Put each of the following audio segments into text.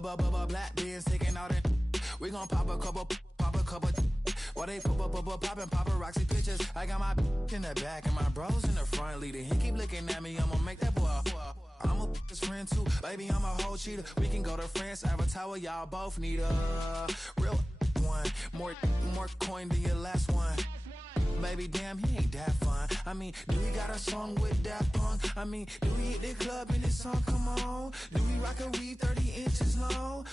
Black beans taking out it. We gon' pop a couple. While they poppin' paparazzi pictures. I got my in the back and my bros in the front leading. He keep looking at me, I'ma make that boy. I'm a his friend too, baby, I'm a whole cheater. We can go to France, Avatar, y'all both need a real one. More coin than your last one. Baby, damn, he ain't that fun. I mean, do we got a song with that punk? I mean, do we hit the club in this song? Come on. Do we rock a weave 30 inches long?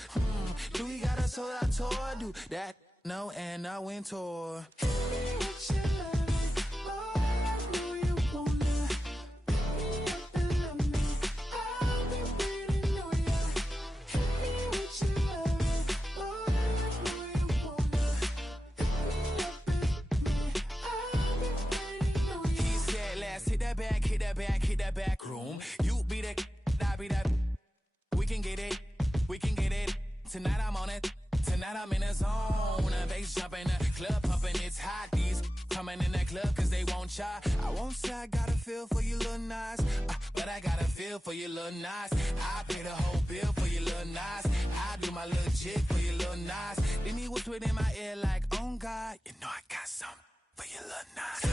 Do we got a sold out tour? Do that? No, and no win tour. Hit me with your loving, boy, I know you wanna. Pick me up and love me, I'll be waiting on ya. Hit me with your loving, boy, I know you wanna. Pick me up and love me, I'll be waiting on ya. He said, let's hit that back room. You be the, I be that. We can get it. Tonight I'm on it. Tonight I'm in a zone. A bass jumping, the club pumping, it's hot. These coming in the club cause they won't try. I won't say I got a feel for you little nice, but I got a feel for you little nice. I pay the whole bill for you little nice. I do my little jig for you little nice. Then he whispered in my ear like, oh God, you know I got something for you little nice.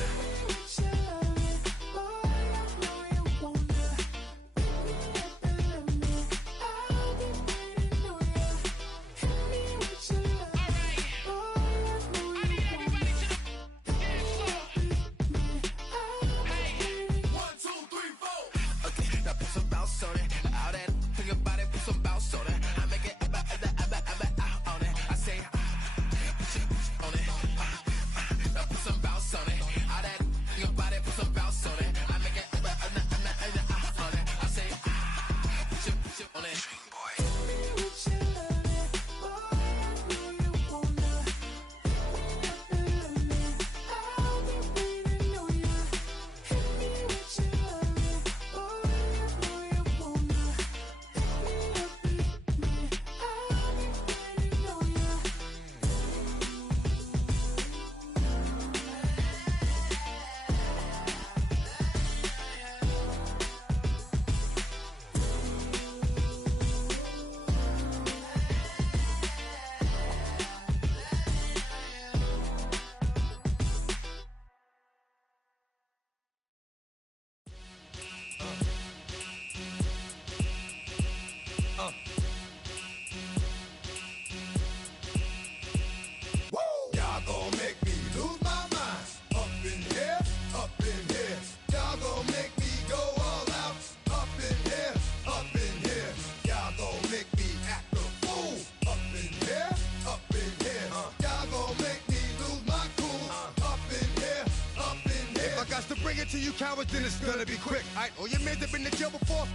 To you cowards, then it's gonna be quick. Alright, all your men have been to jail before.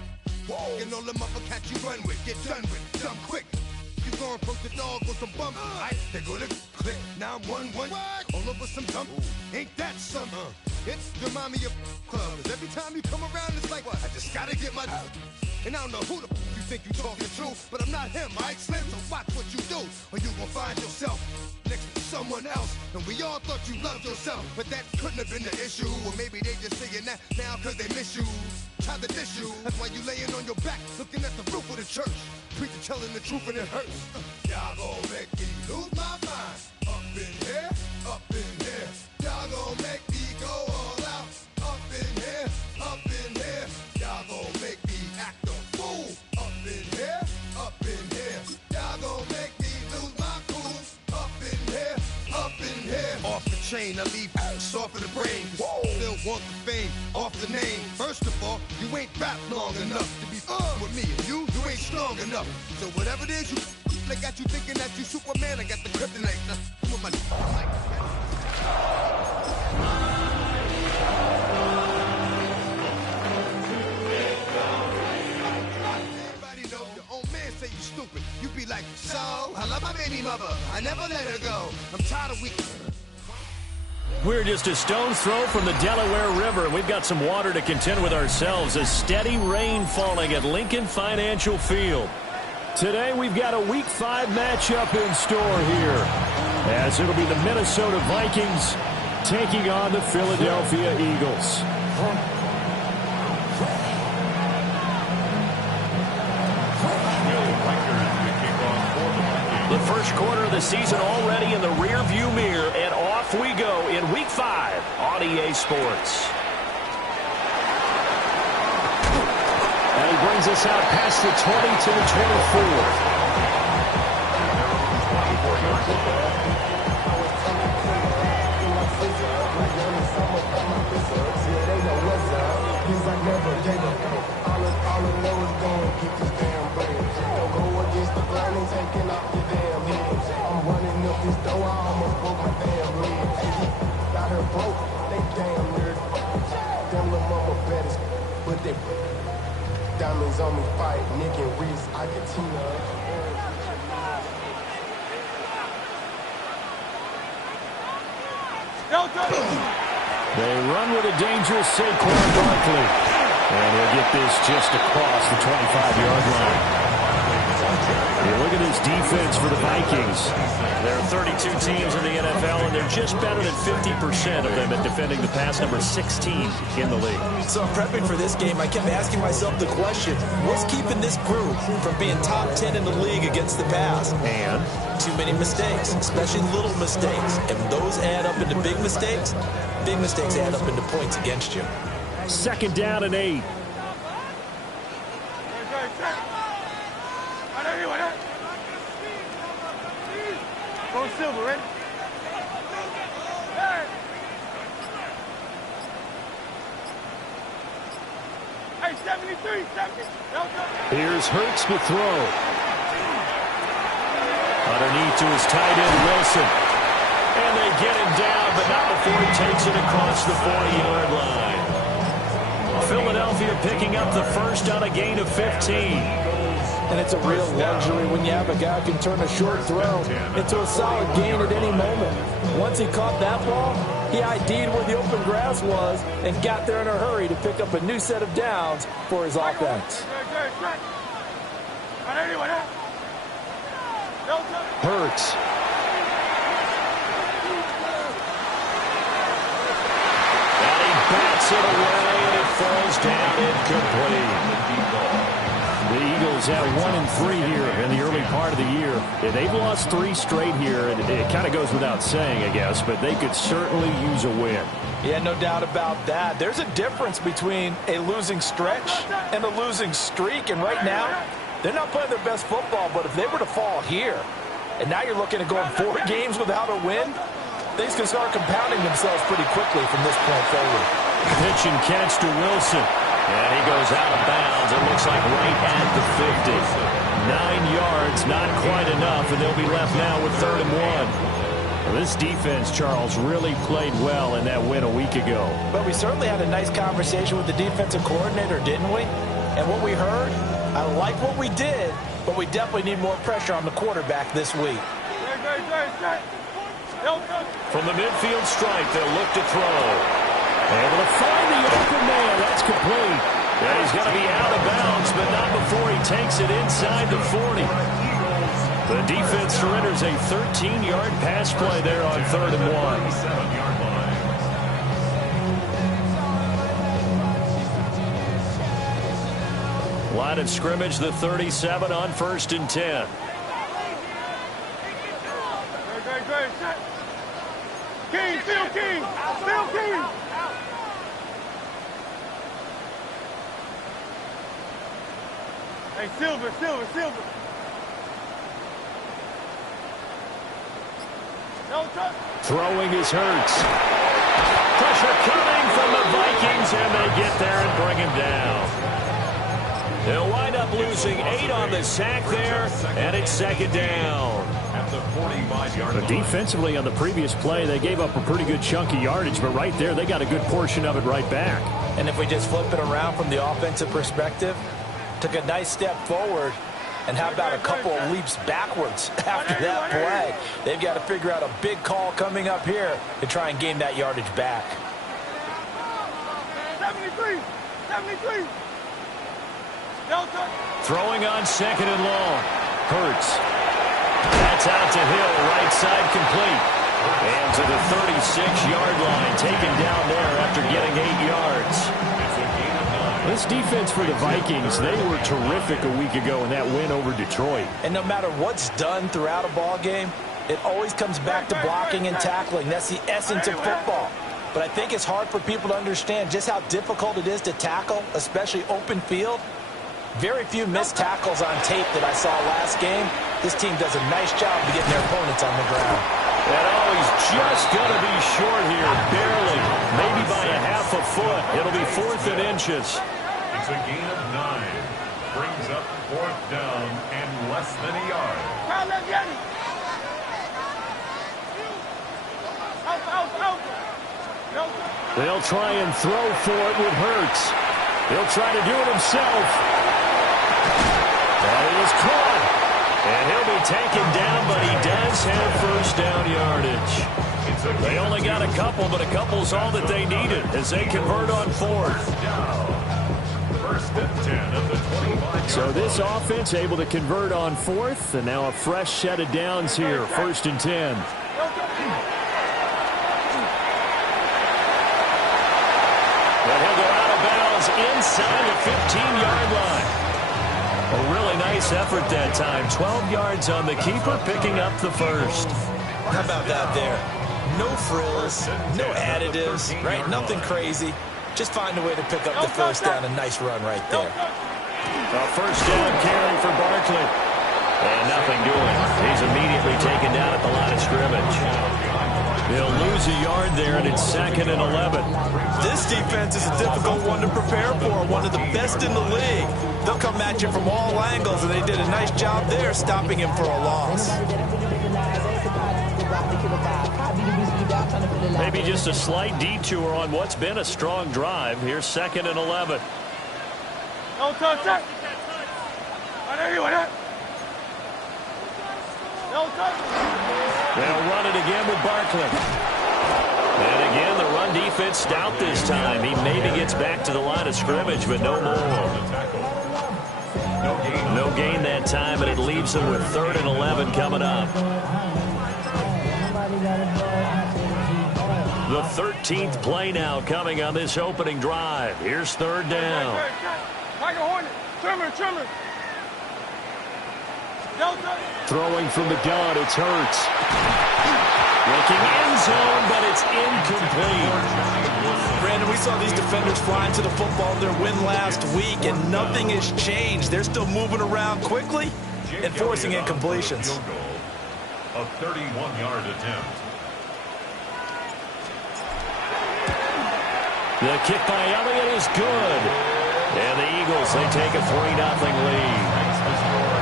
Whoa, and all them other cats you run with, get done with, dumb quick. You gon' approach the dog with some bumps. Alright, they go to click. Now I'm 1-1, all over some dump. Ain't that some? It's remind me of club. Every time you come around, it's like, I just gotta get my. And I don't know who the you think you talking to, but I'm not him, alright, Slim? So watch what you do, or you gon' find yourself next to someone else. And we all thought you loved yourself, but that couldn't have been the issue. Or maybe they just saying that now cause they miss you. Tried to diss you, that's why you laying on your back, looking at the roof of the church. Preacher telling the truth and it hurts. Y'all gon' make me lose my mind. Up in here, up in here. Y'all gon' make me go all out. Up in here, up in here. Y'all gon' make me act a fool. Up in here, up in here. Y'all gon' make me lose my cool. Up in here, up in here. Off the chain, I leave soft in the brain. Still want the fame, off the name. First of all, you ain't rap long enough to be with me. And you ain't strong enough. So whatever it is you they got you thinking that you Superman, I got the kryptonite. Come with my everybody know your own man say you stupid. You be like, so I love my baby mother. I never let her go. I'm tired of weak. We're just a stone's throw from the Delaware River, and we've got some water to contend with ourselves. A steady rain falling at Lincoln Financial Field. Today we've got a Week 5 matchup in store here, as it'll be the Minnesota Vikings taking on the Philadelphia Eagles. Will Riker is the kicker. quarter of the season already in the rear-view mirror, and off we go in Week 5 on EA Sports. And he brings us out past the 20 to the 24. Diamonds on me fight, Nick and Reese, I can Tina. They run with a dangerous Saquon Barkley. And he'll get this just across the 25-yard line. Hey, look at this defense for the Vikings. There are 32 teams in the NFL, and they're just better than 50% of them at defending the pass, number 16 in the league. So prepping for this game, I kept asking myself the question, what's keeping this group from being top 10 in the league against the pass? And too many mistakes, especially little mistakes. And those add up into big mistakes add up into points against you. 2nd down and 8. Go Silver, ready? Hey, 73, 70. Here's Hurts to throw. Underneath to his tight end, Wilson. And they get him down, but not before he takes it across the 40-yard line. Philadelphia picking up the first on a gain of 15. And it's a real luxury when you have a guy who can turn a short throw into a solid gain at any moment. Once he caught that ball, he ID'd where the open grass was and got there in a hurry to pick up a new set of downs for his offense. Hurts. And he bats it away, and it falls down incomplete. The Eagles have 1-3 here in the early part of the year. And they've lost 3 straight here, and it kind of goes without saying, I guess, but they could certainly use a win. Yeah, no doubt about that. There's a difference between a losing stretch and a losing streak, and right now, they're not playing their best football, but if they were to fall here, and now you're looking at going 4 games without a win, things can start compounding themselves pretty quickly from this point forward. Pitch and catch to Wilson. And he goes out of bounds. It looks like right at the 50. 9 yards, not quite enough, and they'll be left now with 3rd and 1. Well, this defense, Charles, really played well in that win a week ago. But we certainly had a nice conversation with the defensive coordinator, didn't we? And what we heard, I like what we did, but we definitely need more pressure on the quarterback this week. From the midfield stripe, they'll look to throw. Able to find the open man. That's complete. And he's going to be out of bounds, but not before he takes it inside the 40. The defense surrenders a 13-yard pass play there on 3rd and 1. Line of scrimmage, the 37 on 1st and 10. King, Phil King, Phil King. Hey, Silver. Throwing is Hurts. Pressure coming from the Vikings, and they get there and bring him down. They'll wind up losing 8 on the sack there, and it's 2nd down. But defensively on the previous play, they gave up a pretty good chunk of yardage, but right there, they got a good portion of it right back. And if we just flip it around from the offensive perspective, took a nice step forward, and how about a couple of leaps backwards after that play? They've got to figure out a big call coming up here to try and gain that yardage back. 73. Throwing on 2nd and long. Hurts. That's out to Hill, right side complete. And to the 36-yard line, taken down there after getting 8 yards. This defense for the Vikings, they were terrific a week ago in that win over Detroit. And no matter what's done throughout a ball game, it always comes back to blocking and tackling. That's the essence of football. But I think it's hard for people to understand just how difficult it is to tackle, especially open field. Very few missed tackles on tape that I saw last game. This team does a nice job of getting their opponents on the ground. And he's just going to be short here, barely, maybe by a half a foot. It'll be 4th and inches. It's a gain of 9. Brings up 4th down and less than a yard. They'll try and throw for it with Hurts. He'll try to do it himself. That is caught. And he'll be taken down, but he does have first down yardage. They only got a couple, but a couple's all that they needed as they convert on 4th. First and 10 of the 25. So this offense able to convert on 4th, and now a fresh set of downs here, 1st and 10. And he'll go out of bounds inside the 15-yard line. A really nice effort that time. 12 yards on the keeper, picking up the first. How about that there? No frills, no additives, right? Nothing crazy. Just find a way to pick up the first down. A nice run right there. A first down carry for Barkley. And nothing doing. He's immediately taken down at the line of scrimmage. They'll lose a yard there, and it's 2nd and 11. This defense is a difficult one to prepare for, one of the best in the league. They'll come at you from all angles, and they did a nice job there stopping him for a loss. Maybe just a slight detour on what's been a strong drive. Here's 2nd and 11. They'll run it again with Barkley. And again, the run defense stout this time. He maybe gets back to the line of scrimmage, but no more. No gain that time, and it leaves them with 3rd and 11 coming up. The 13th play now coming on this opening drive. Here's 3rd down. Throwing from the gun, it's Hurts. Looking end zone, but it's incomplete. Brandon, we saw these defenders flying to the football in their win last week, and nothing has changed. They're still moving around quickly and forcing incompletions. A 31-yard attempt. The kick by Elliott is good. And the Eagles, they take a 3-0 lead.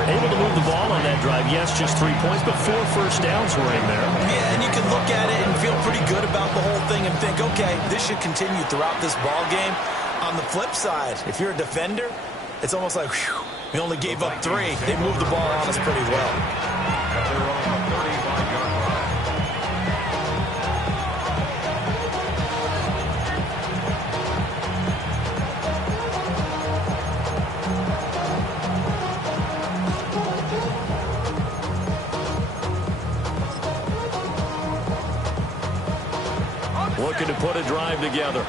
Able to move the ball on that drive. Yes, just 3 points, but 4 first downs were in there. Yeah, and you can look at it and feel pretty good about the whole thing and think, okay, this should continue throughout this ball game. On the flip side, if you're a defender, it's almost like, whew, we only gave up 3. They moved the ball on us pretty well. Looking to put a drive together.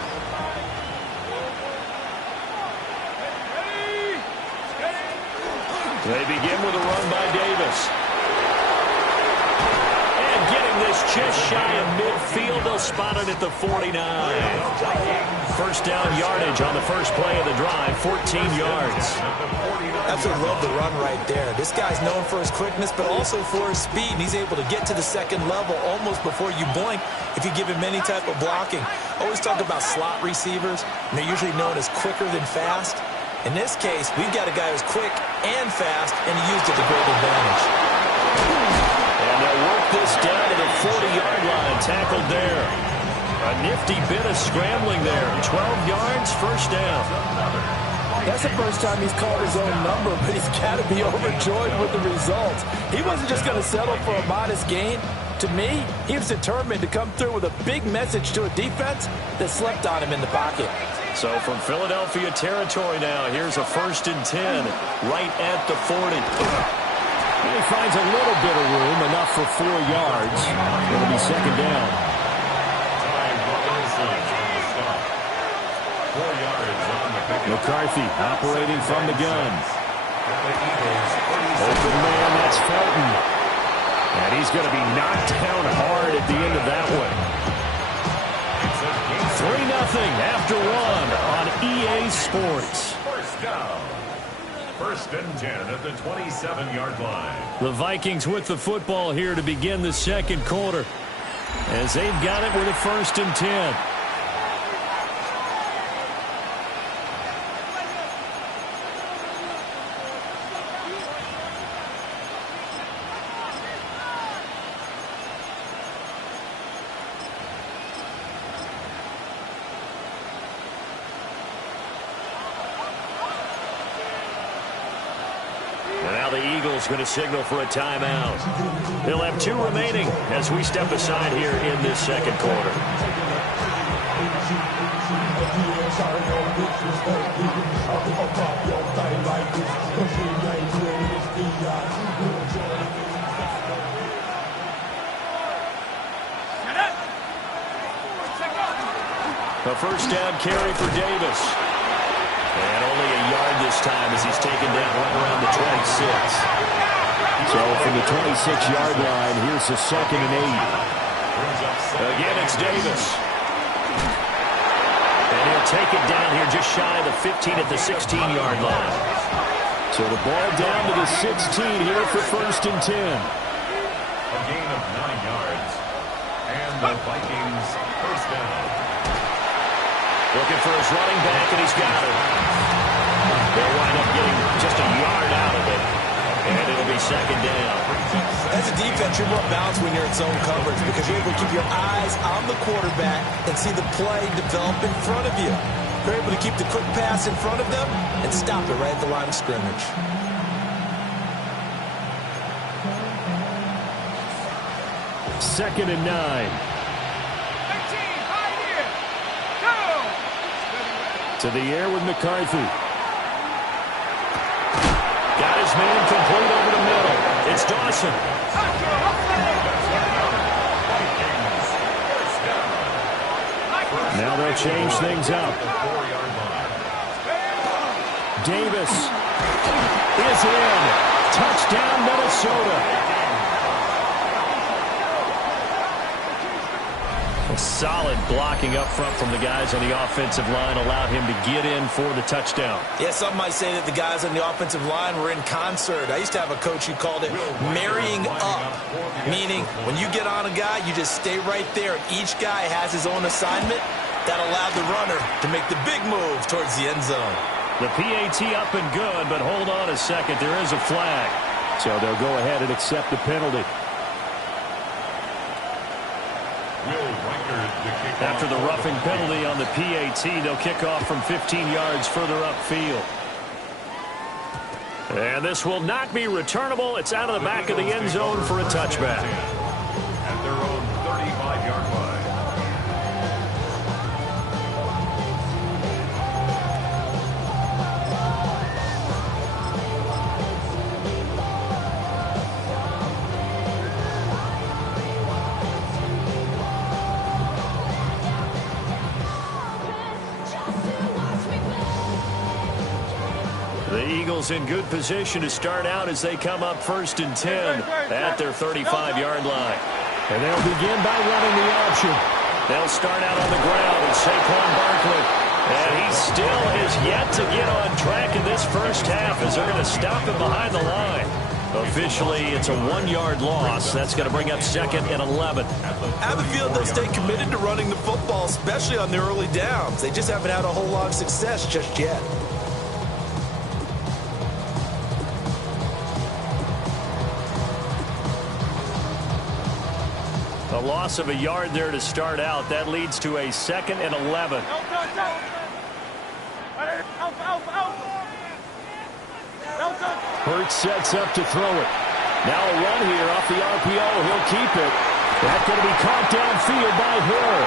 They begin with a run by Davis. And getting this just shy of midfield, they'll spot it at the 49. First down yardage on the first play of the drive, 14 yards. Absolutely love the run right there. This guy's known for his quickness, but also for his speed. And he's able to get to the second level almost before you blink if you give him any type of blocking. Always talk about slot receivers, and they're usually known as quicker than fast. In this case, we've got a guy who's quick and fast, and he used it to great advantage. And they'll work this down to the 40-yard line, tackled there. A nifty bit of scrambling there. 12 yards, first down. That's the first time he's called his own number, but he's got to be overjoyed with the results. He wasn't just going to settle for a modest gain. To me, he was determined to come through with a big message to a defense that slept on him in the pocket. So from Philadelphia territory now, here's a 1st and 10 right at the 40. And he finds a little bit of room, enough for 4 yards. It'll be second down. 4 yards on the McCarthy operating from the gun. Open man, that's Felton. And he's going to be knocked down hard at the end of that one. 3-0 after one on EA Sports. First down. 1st and 10 at the 27-yard line. The Vikings with the football here to begin the second quarter, as they've got it with a 1st and 10. Going to signal for a timeout. They'll have 2 remaining as we step aside here in this second quarter. A first down carry for Davis. And only a yard this time as he's taken down right around the 26. So from the 26-yard line, here's the 2nd and 8. Again, it's Davis. And he'll take it down here just shy of the 15 at the 16-yard line. So the ball down to the 16 here for 1st and 10. A gain of 9 yards. And the Vikings first down. Looking for his running back, and he's got it. They'll wind up getting just a yard out of it. And it'll be 2nd down. As a defense, you're more balanced when you're in zone coverage because you're able to keep your eyes on the quarterback and see the play develop in front of you. You're able to keep the quick pass in front of them and stop it right at the line of scrimmage. Second and 9. To the air with McCarthy. Got his man complete over the middle. It's Dawson. Now they'll change things up. Davis is in. Touchdown, Minnesota. Solid blocking up front from the guys on the offensive line allowed him to get in for the touchdown. Yeah, some might say that the guys on the offensive line were in concert. I used to have a coach who called it marrying up, meaning when you get on a guy, you just stay right there. Each guy has his own assignment. That allowed the runner to make the big move towards the end zone. The PAT up and good, but hold on a second. There is a flag. So they'll go ahead and accept the penalty. After the roughing penalty on the PAT, they'll kick off from 15 yards further upfield. And this will not be returnable. It's out of the back of the end zone for a touchback. At their own 35-yard line. In good position to start out as they come up 1st and 10 at their 35-yard line. And they'll begin by running the option. They'll start out on the ground with Saquon Barkley. And he still is yet to get on track in this first half as they're going to stop him behind the line. Officially, it's a 1-yard loss. That's going to bring up 2nd and 11. I have a feeling they'll stay committed to running the football, especially on their early downs. They just haven't had a whole lot of success just yet. A loss of a yard there to start out. That leads to a 2nd and 11. Hurts sets up to throw it. Now a run here off the RPO. He'll keep it. That's going to be caught downfield by Hill.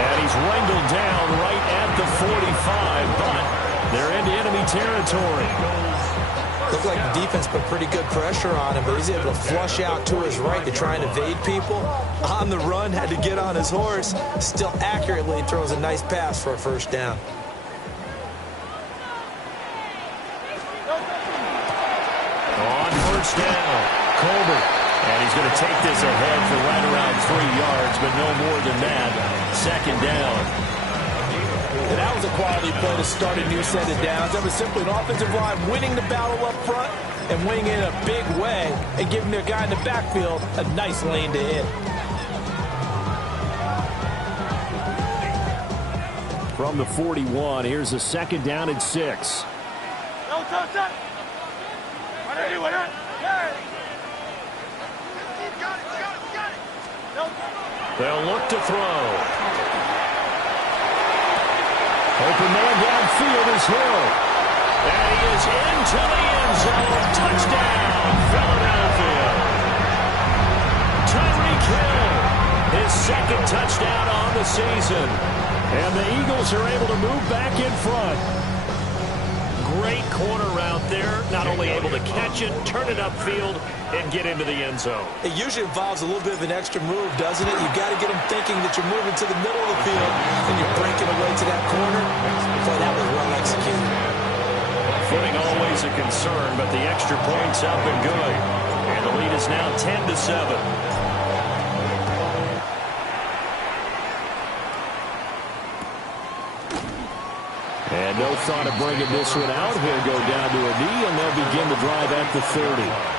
And he's wrangled down right at the 45, but they're into enemy territory. Looked like the defense put pretty good pressure on him, but he's able to flush out to his right to try and evade people. On the run, had to get on his horse. Still accurately throws a nice pass for a first down. first down. Colbert. And he's going to take this ahead for right around 3 yards, but no more than that. Second down. And that was a quality play to start a new set of downs. That was simply an offensive line winning the battle up front and winning it in a big way and giving their guy in the backfield a nice lane to hit. From the 41, here's a second down and 6. They'll look to throw. Open man downfield is Hill. And he is into the end zone. Touchdown, Philadelphia. Tyreek Hill, his second touchdown on the season. And the Eagles are able to move back in front. Great corner route there. Not only able to catch it, turn it upfield, and get into the end zone. It usually involves a little bit of an extra move, doesn't it? You've got to get them thinking that you're moving to the middle of the field and you're breaking away to that corner. Boy, that was well executed. Footing always a concern, but the extra point's up and good. And the lead is now 10-7. And no thought of bringing this one out. He'll go down to a knee, and they'll begin the drive at the 30.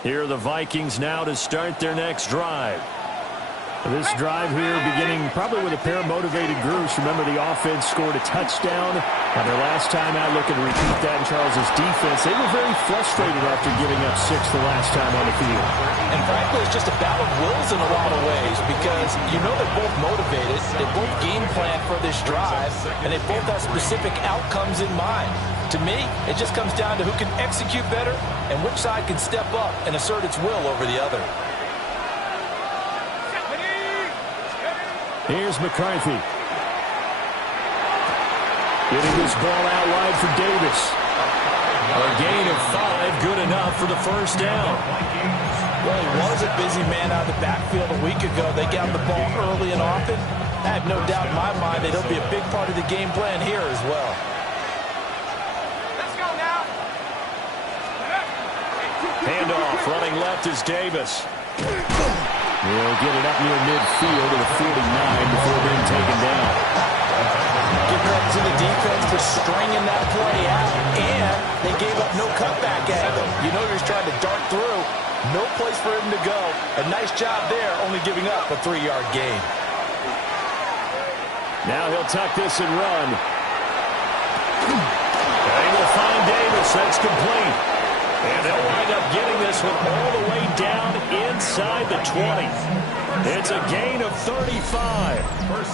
Here are the Vikings now to start their next drive. This drive here beginning probably with a pair of motivated groups. Remember, the offense scored a touchdown on their last time out. Looking to repeat that in Charles's defense. They were very frustrated after giving up 6 the last time on the field. And frankly, it's just a battle of wills in a lot of ways because you know they're both motivated. They both game plan for this drive, and they both have specific outcomes in mind. To me, it just comes down to who can execute better and which side can step up and assert its will over the other. Here's McCarthy. Getting this ball out wide for Davis. A gain of 5, good enough for the first down. Well, he was a busy man out of the backfield a week ago. They got the ball early and often. I have no doubt in my mind that he'll be a big part of the game plan here as well. Handoff, running left is Davis. He'll get it up near midfield to the 49 before being taken down. Give credit to the defense for stringing that play out, and they gave up no cutback at him. You know he was trying to dart through. No place for him to go. A nice job there, only giving up a 3-yard gain. Now he'll tuck this and run. They will find Davis. That's complete. And they'll wind up getting this one all the way down inside the 20. It's a gain of 35.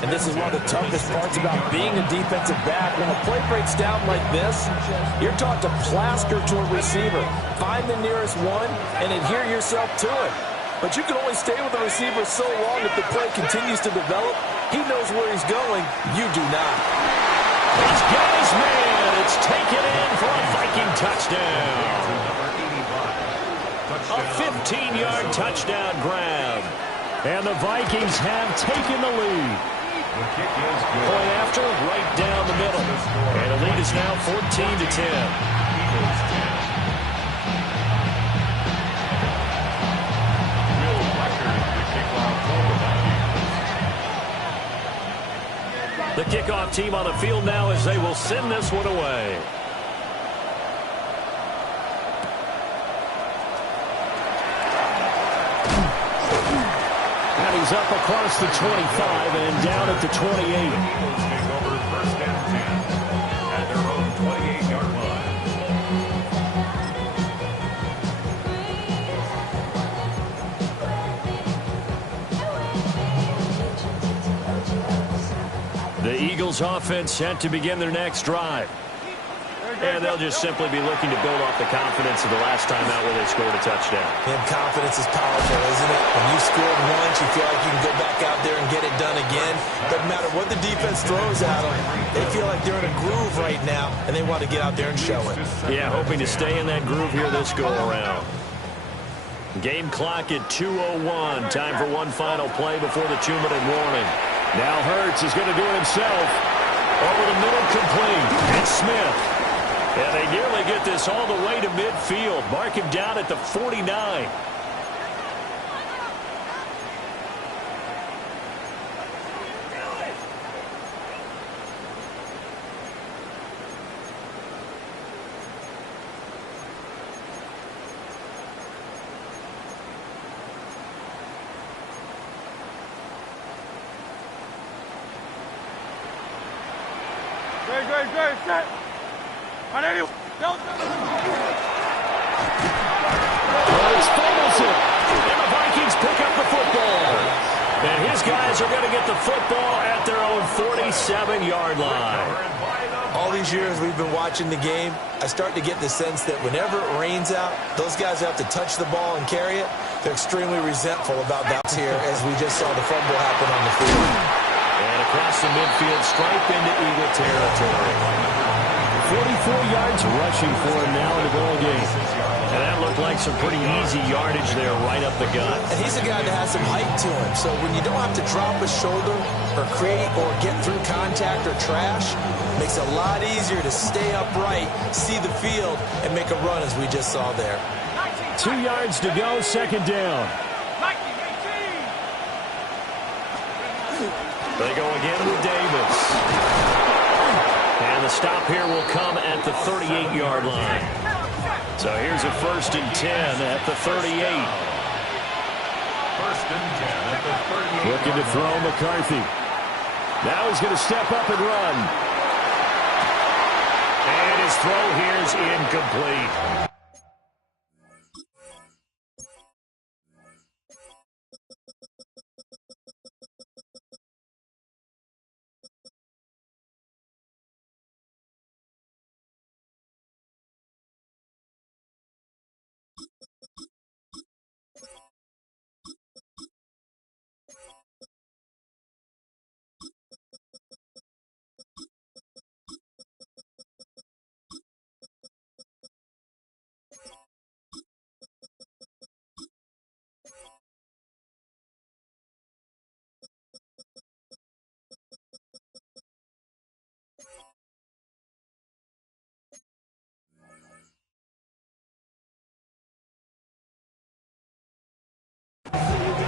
And this is one of the toughest parts about being a defensive back. When a play breaks down like this, you're taught to plaster to a receiver. Find the nearest one and adhere yourself to it. But you can only stay with the receiver so long if the play continues to develop. He knows where he's going. You do not. He's got his man. It's taken in for a Viking touchdown. A 15-yard touchdown grab. And the Vikings have taken the lead. Point after, right down the middle. And the lead is now 14-10. The kickoff team on the field now as they will send this one away. Eagles up across the 25 and down at the 28. The Eagles take over first and 10 at their own 28-yard line. The Eagles offense set to begin their next drive. And they'll just simply be looking to build off the confidence of the last time out where they scored a touchdown. And confidence is powerful, isn't it? When you've scored once, you feel like you can go back out there and get it done again. Doesn't matter what the defense throws at them. They feel like they're in a groove right now, and they want to get out there and show it. Yeah, hoping to stay in that groove here this go-around. Game clock at 2:01. Time for one final play before the 2-minute warning. Now Hurts is going to do it himself. Over the middle, complete. It's Smith. And they nearly get this all the way to midfield. Mark him down at the 49. Great, set. Hurts fumbles it. And the Vikings pick up the football. And his guys are going to get the football at their own 47-yard line. All these years we've been watching the game, I start to get the sense that whenever it rains out, those guys who have to touch the ball and carry it, they're extremely resentful about that here, as we just saw the fumble happen on the field. And across the midfield, stripe into Eagle territory. 44 yards rushing for him now in the ball game. And that looked like some pretty easy yardage there right up the gut. And he's a guy that has some height to him, so when you don't have to drop a shoulder or create or get through contact or trash, it makes it a lot easier to stay upright, see the field, and make a run as we just saw there. 2 yards to go, second down. They go again with Davis. And the stop here will come at the 38-yard line. So here's a 1st and 10 at the 38. 1st and 10 at the 38. Looking to throw McCarthy. Now he's going to step up and run. And his throw here is incomplete.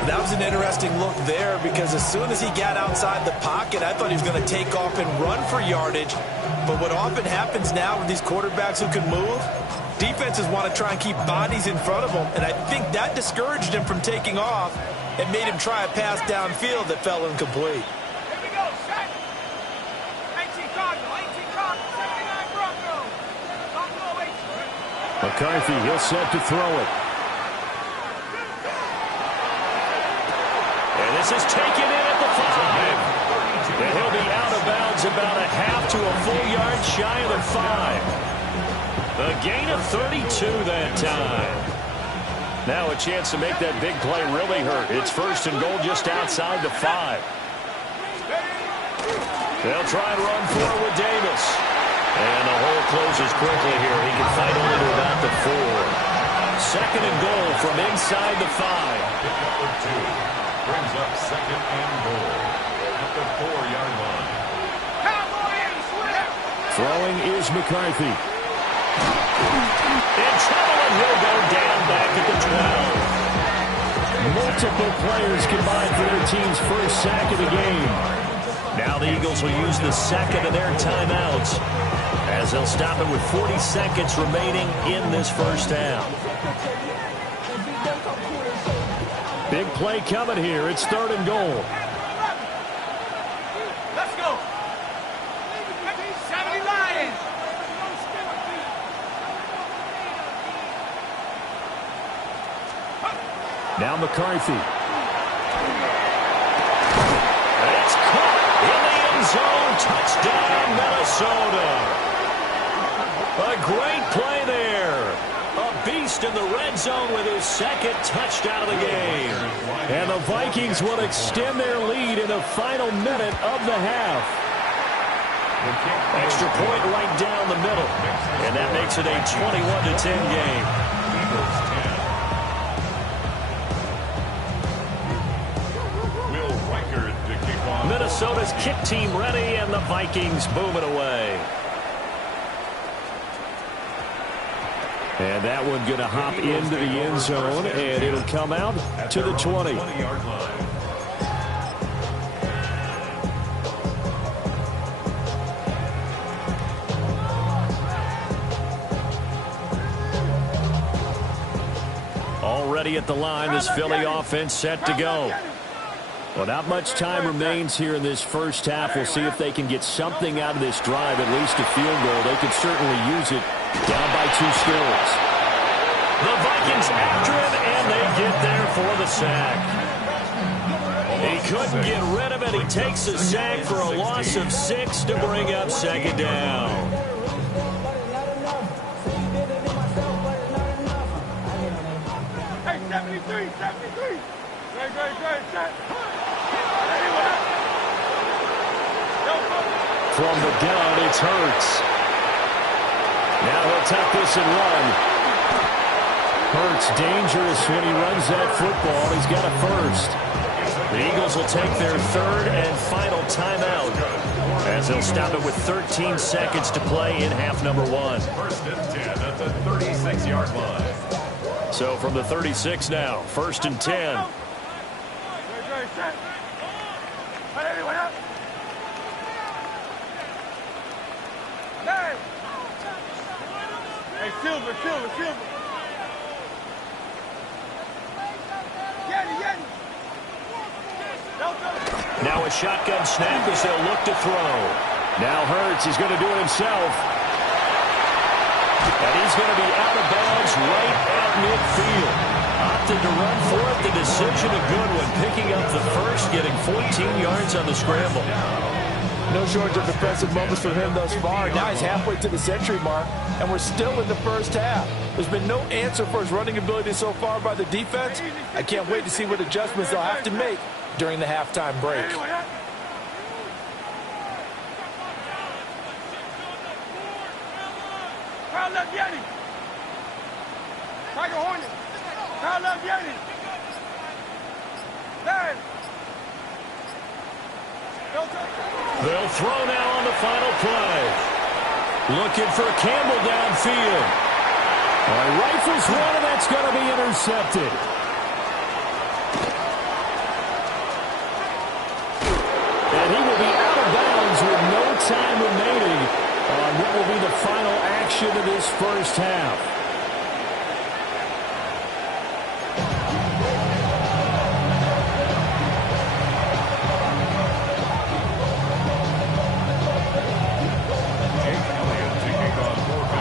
That was an interesting look there because as soon as he got outside the pocket, I thought he was going to take off and run for yardage. But what often happens now with these quarterbacks who can move, defenses want to try and keep bodies in front of them, and I think that discouraged him from taking off and made him try a pass downfield that fell incomplete. Here we go, set. 18 Cardinal, 18 Cardinal, 79 Broncos. McCarthy, he'll set to throw it. And this is taken in at the 5. And he'll be out of bounds about a half to a full yard shy of the 5. A gain of 32 that time. Now a chance to make that big play really hurt. It's 1st and goal just outside the 5. They'll try and run for it with Davis. And the hole closes quickly here. He can fight only to about the 4. 2nd and goal from inside the 5. Number 2 brings up 2nd and goal at the 4-yard line. Throwing is McCarthy. In trouble, and he'll go down back at the 12. Multiple players combined for their team's first sack of the game. Now the Eagles will use the second of their timeouts as they'll stop it with 40 seconds remaining in this first half. Big play coming here. It's 3rd and goal. Let's go. 70 Lions. Now McCarthy. It's caught in the end zone. Touchdown, Minnesota. A great play there. A beast in the red zone with his 2nd touchdown of the game. And the Vikings will extend their lead in the final minute of the half. Extra point right down the middle. And that makes it a 21-10 game. Minnesota's kick team ready, and the Vikings boom it away. And that one going to hop into the end zone, and it'll come out to the 20. Already at the line, this Philly offense set to go. Well, not much time remains here in this first half. We'll see if they can get something out of this drive, at least a field goal. They could certainly use it down by 2 scores. The Vikings after him, and they get there for the sack. He couldn't get rid of it. He takes a sack for a loss of 6 to bring up 2nd down. Hey, 73, 73. Great, set. From the gun, it's Hurts. Now he'll take this and run. Hurts dangerous when he runs that football. He's got a first. The Eagles will take their 3rd and final timeout, as they'll stop it with 13 seconds to play in half number 1. 1st and 10 at the 36-yard line. So from the 36 now, 1st and 10. Hey, Silver. Yeti. Now a shotgun snap as they'll look to throw. Now Hurts is going to do it himself. And he's going to be out of bounds right at midfield. Opted to run for it. The decision a good one. Picking up the first, getting 14 yards on the scramble. No shortage of defensive moments for him thus far. Now he's halfway to the century mark, and we're still in the first half. There's been no answer for his running ability so far by the defense. I can't wait to see what adjustments they'll have to make during the halftime break. Crowd left Yeti. Tiger Hornet. Crowd left Yeti. There. They'll throw now on the final play. Looking for Campbell downfield. Rifles one, and that's going to be intercepted. And he will be out of bounds with no time remaining on what will be the final action of this first half.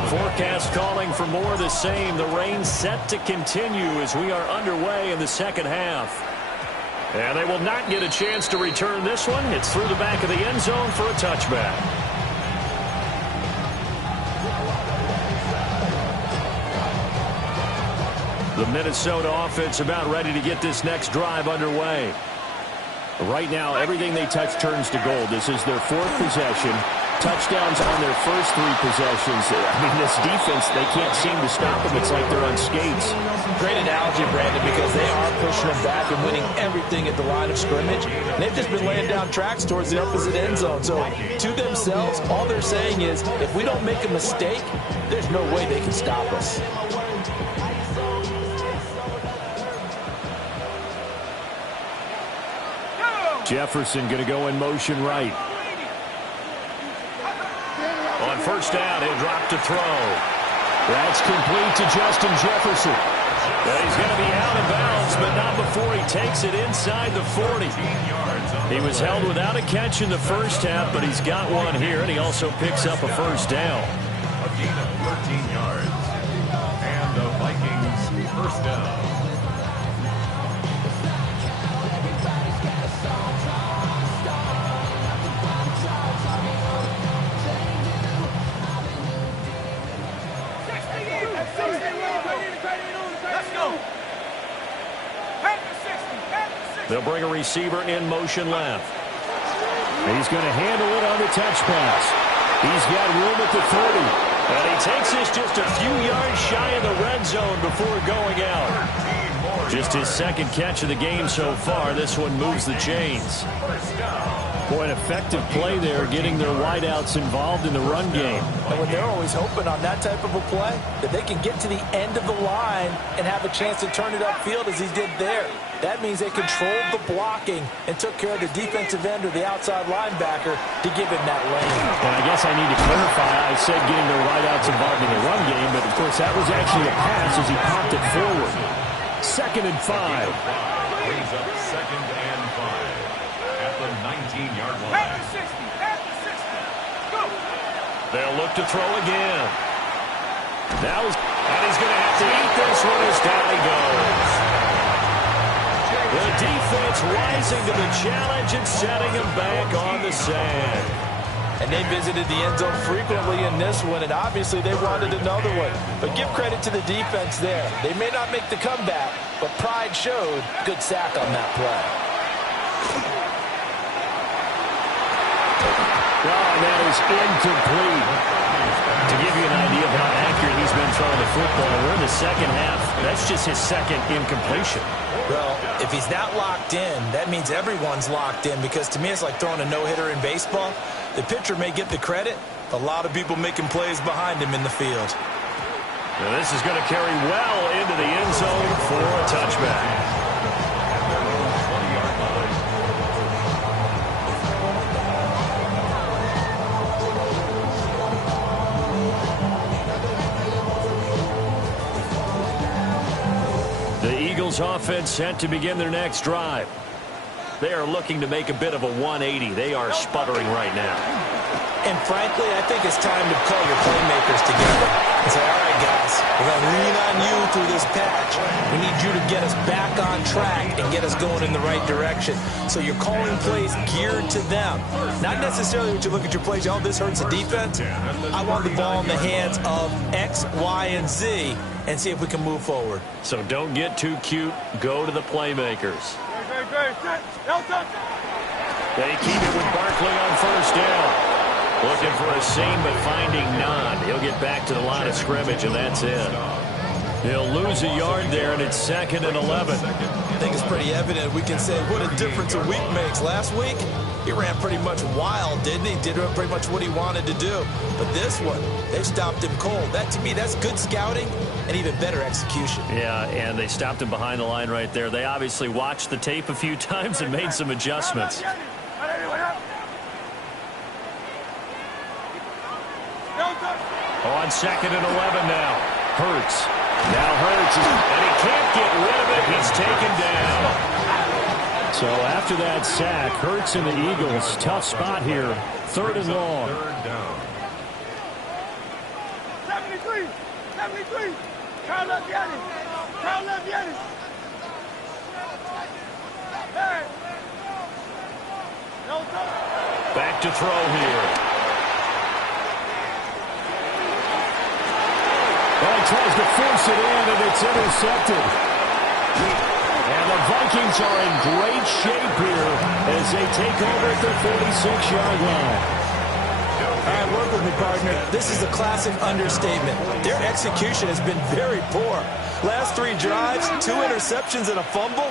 Forecast calling for more of the same. The rain set to continue as we are underway in the second half. And they will not get a chance to return this one. It's through the back of the end zone for a touchback. The Minnesota offense about ready to get this next drive underway. Right now, everything they touch turns to gold. This is their 4th possession. Touchdowns on their first 3 possessions. I mean, this defense, they can't seem to stop them. It's like they're on skates. Great analogy, Brandon, because they are pushing them back and winning everything at the line of scrimmage. And they've just been laying down tracks towards the opposite end zone. So to themselves, all they're saying is, if we don't make a mistake, there's no way they can stop us. Jefferson going to go in motion right. On first down, he'll drop to throw. That's complete to Justin Jefferson. And he's going to be out of bounds, but not before he takes it inside the 40. He was held without a catch in the first half, but he's got one here, and he also picks up a first down. A gain of 13 yards. And the Vikings first down. They'll bring a receiver in motion left. He's going to handle it on the touch pass. He's got room at the 30. And he takes this just a few yards shy of the red zone before going out. Just his second catch of the game so far. This one moves the chains. Boy, an effective play there, getting their wideouts involved in the run game. And when they're always hoping on that type of a play, that they can get to the end of the line and have a chance to turn it upfield as he did there. That means they controlled the blocking and took care of the defensive end or the outside linebacker to give him that lane. And I guess I need to clarify. I said getting their wideouts involved in the run game, but of course that was actually a pass as he popped it forward. 2nd and 5. Brings up 2nd and 5 at the 19-yard line. They'll look to throw again. And he's going to have to eat this one as down he goes. The defense rising to the challenge and setting him back on the sand. And they visited the end zone frequently in this one, and obviously they wanted another one. But give credit to the defense there. They may not make the comeback, but pride showed. Good sack on that play. And that is incomplete. To give you an idea of how accurate he's been throwing the football, we're in the second half. That's just his second incompletion. Well, if he's not locked in, that means everyone's locked in, because to me it's like throwing a no-hitter in baseball. The pitcher may get the credit, a lot of people making plays behind him in the field. Now this is going to carry well into the end zone for a touchback. Offense set to begin their next drive. They are looking to make a bit of a 180. They are sputtering right now. And frankly, I think it's time to call your playmakers together and say, all right, guys, we're going to lean on you through this patch. We need you to get us back on track and get us going in the right direction. So you're calling plays geared to them. Not necessarily when you look at your plays, oh, this hurts the defense. I want the ball in the hands of X, Y, and Z and see if we can move forward. So don't get too cute. Go to the playmakers. They keep it with Barkley on first down. Looking for a seam, but finding none. He'll get back to the line of scrimmage, and that's it. He'll lose a yard there, and it's 2nd and 11. I think it's pretty evident. We can say what a difference a week makes. Last week, he ran pretty much wild, didn't he? Did pretty much what he wanted to do. But this one, they stopped him cold. That, to me, that's good scouting and even better execution. Yeah, and they stopped him behind the line right there. They obviously watched the tape a few times and made some adjustments. On 2nd and 11 now. Hurts. Now Hurts, and he can't get rid of it. He's taken down. So after that sack, Hurts and the Eagles, tough spot here. 3rd and long. 3rd down. 73. Carl Leviani. Back to throw here. Well, he tries to force it in, and it's intercepted. And the Vikings are in great shape here as they take over at their 46-yard line. All right, work with me, partner. This is a classic understatement. Their execution has been very poor. Last 3 drives, 2 interceptions and a fumble.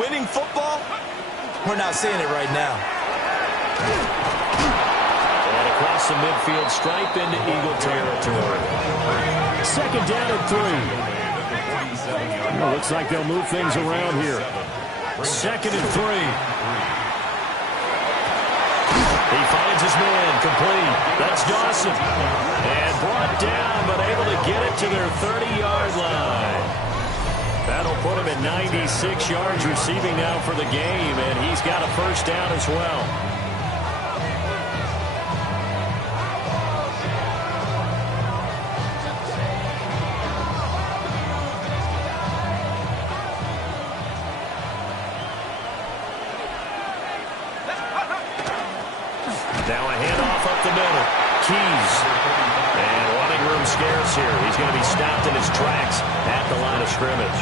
Winning football? We're not seeing it right now. And across the midfield stripe into Eagle territory. 2nd down and 3. Well, looks like they'll move things around here. 2nd and 3. He finds his man complete. That's Dawson. And brought down, but able to get it to their 30-yard line. That'll put him at 96 yards receiving now for the game, and he's got a first down as well. Now a handoff up the middle. Keys. And running room scarce here. He's going to be stopped in his tracks at the line of scrimmage.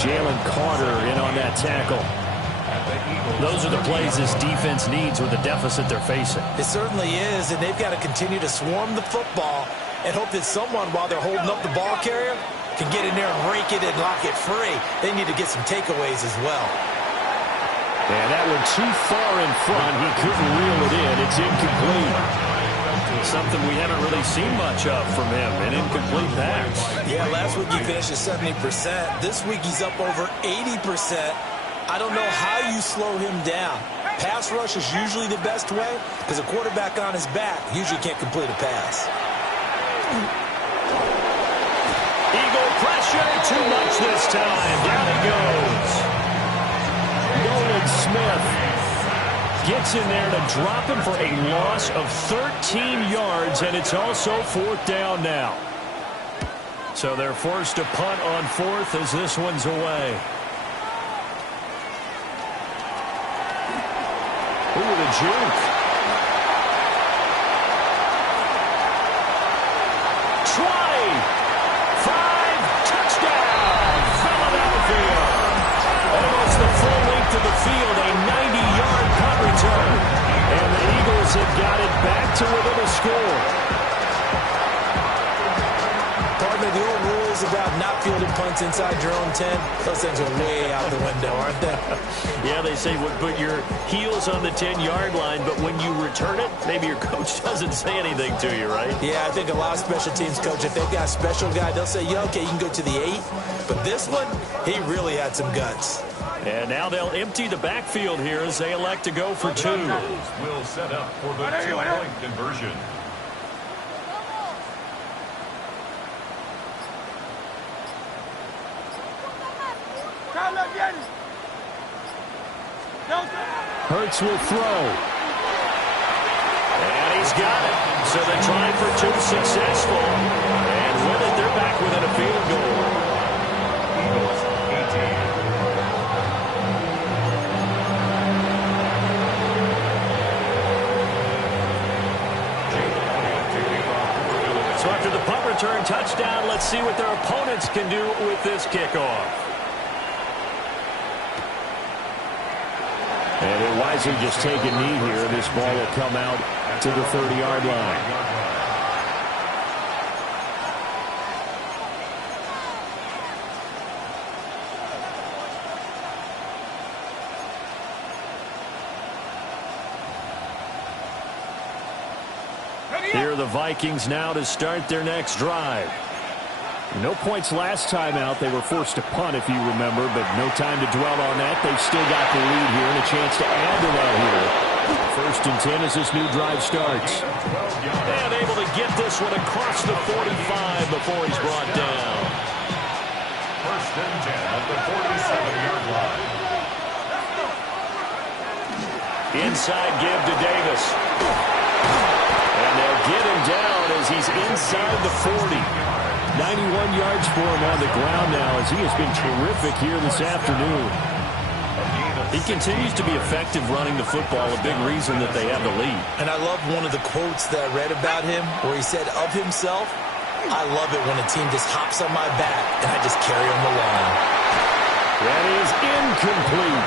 Jalen Carter in on that tackle. Those are the plays this defense needs with the deficit they're facing. It certainly is, and they've got to continue to swarm the football and hope that someone, while they're holding up the ball carrier, can get in there and rake it and lock it free. They need to get some takeaways as well. And that one too far in front. He couldn't reel it in. It's incomplete. Something we haven't really seen much of from him, an incomplete pass. Yeah, last week he finished at 70%. This week he's up over 80%. I don't know how you slow him down. Pass rush is usually the best way because a quarterback on his back usually can't complete a pass. Eagle pressure, too much this time. Down he goes. Nolan Smith gets in there to drop him for a loss of 13 yards, and it's also fourth down now. So they're forced to punt on fourth as this one's away. Ooh, the juke. Try. 5, touchdown, Philadelphia. Almost the full length of the field, a 90-yard punt return. And the Eagles have got it back to within a score. Partner, the old rules about not fielding punts inside your own 10, those things are way out the window, aren't they? Yeah, they say put your heels on the 10-yard line, but when you return it, maybe your coach doesn't say anything to you, right? Yeah, I think a lot of special teams coach, if they've got a special guy, they'll say, yeah, okay, you can go to the 8. But this one, he really had some guts. And now they'll empty the backfield here as they elect to go for 2. Will set up for the 2-point conversion. Hurts will throw. And he's got it. So they try for 2, successful. And with it, they're back within a field goal. Eagles 18. So after the punt return touchdown, let's see what their opponents can do with this kickoff. And they wisely just take a knee here. This ball will come out to the 30-yard line. Here are the Vikings now to start their next drive. No points last time out. They were forced to punt, if you remember, but no time to dwell on that. They've still got the lead here and a chance to add to that here. 1st and 10 as this new drive starts. And able to get this one across the 45 before he's brought down. 1st and 10 at the 47-yard line. Inside give to Davis. And they'll get him down as he's inside the 40. 91 yards for him on the ground now as he has been terrific here this afternoon. He continues to be effective running the football, a big reason that they have the lead. And I love one of the quotes that I read about him where he said of himself, I love it when a team just hops on my back and I just carry them along. That is incomplete.